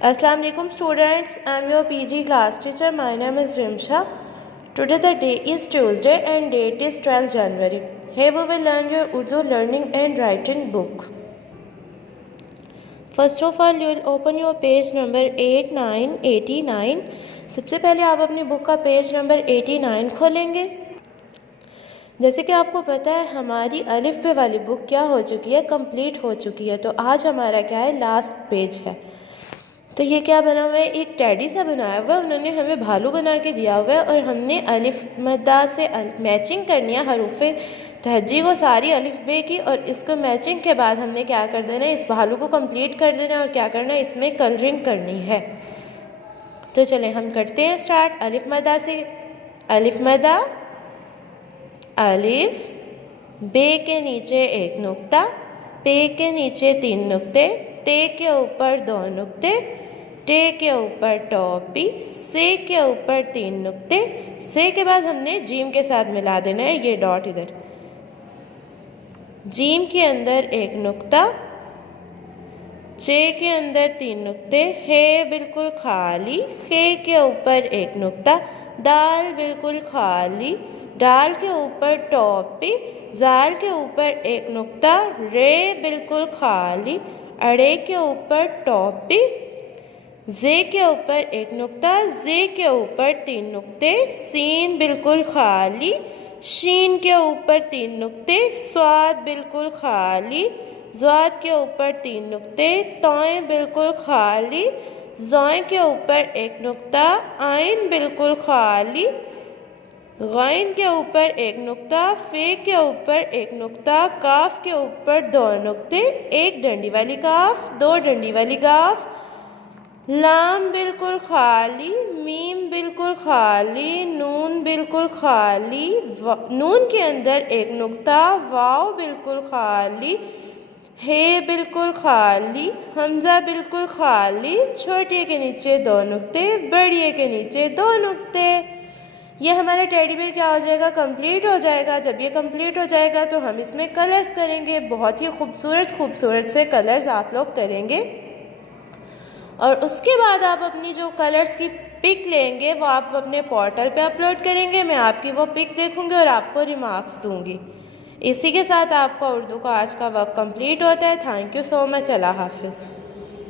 Assalamu alaikum students, I am your PG class teacher. My name is Rimsha. Today the day is Tuesday and date is 12 January. Here we will learn your Urdu learning and writing book. First of all, you will open your page number 89. सबसे पहले आप अपनी book का page number 89 खोलेंगे। जैसे कि आपको पता है हमारी अलिफ पे वाली बुक क्या हो चुकी है, कंप्लीट हो चुकी है। तो आज हमारा क्या है, लास्ट पेज है। तो ये क्या बना हुआ है, एक टैडी सा बनाया हुआ है, उन्होंने हमें भालू बना के दिया हुआ है और हमने अलिफ मद्दा से मैचिंग करनी है हरूफे तहज्जी वो सारी अलिफ बे की, और इसको मैचिंग के बाद हमने क्या कर देना है, इस भालू को कंप्लीट कर देना है और क्या करना है, इसमें कलरिंग करनी है। तो चलें हम करते हैं स्टार्ट अलिफ मद्दा से। अलिफ मद्दा, अलिफ बे के नीचे एक नुक्ता, पे के नीचे 3 नुक्ते, ते के ऊपर 2 नुक्ते, टे के ऊपर टॉपी, से के ऊपर 3 नुक्ते, से के बाद हमने जीम के साथ मिला देना है, ये डॉट इधर। जीम के अंदर एक नुक्ता, चे के अंदर 3 नुक्ते, हे बिल्कुल खाली, खे के ऊपर एक नुक्ता, दाल बिल्कुल खाली, डाल के ऊपर टॉपी, जाल के ऊपर एक नुक्ता, रे बिल्कुल खाली, अड़े के ऊपर टॉपी, जे के ऊपर एक नुक्ता, जे के ऊपर 3 नुक्ते, सीन बिल्कुल खाली, शीन के ऊपर 3 नुक्ते, स्वाद बिल्कुल खाली, ज़ाद के ऊपर 3 नुक्ते, तौएं बिल्कुल खाली, ज़ौएं के ऊपर एक नुक्ता, आइन बिल्कुल खाली, गैन के ऊपर एक नुक्ता, फे के ऊपर एक नुक्ता, काफ के ऊपर 2 नुक्ते, एक डंडी वाली काफ, 2 डंडी वाली काफ, लाम बिल्कुल खाली, मीम बिल्कुल खाली, नून बिल्कुल खाली, नून के अंदर एक नुक्ता, वाव बिल्कुल खाली, हे बिल्कुल खाली, हमज़ा बिल्कुल खाली, छोटे के नीचे 2 नुक्ते, बड़े के नीचे 2 नुक्ते। ये हमारा टेडी बेयर क्या हो जाएगा, कंप्लीट हो जाएगा। जब ये कंप्लीट हो जाएगा तो हम इसमें कलर्स करेंगे, बहुत ही खूबसूरत से कलर्स आप लोग करेंगे। और उसके बाद आप अपनी जो कलर्स की पिक लेंगे वो आप अपने पोर्टल पे अपलोड करेंगे। मैं आपकी वो पिक देखूंगी और आपको रिमार्क्स दूंगी। इसी के साथ आपका उर्दू का आज का वर्क कंप्लीट होता है। Thank you so much. अल्लाह हाफिज़।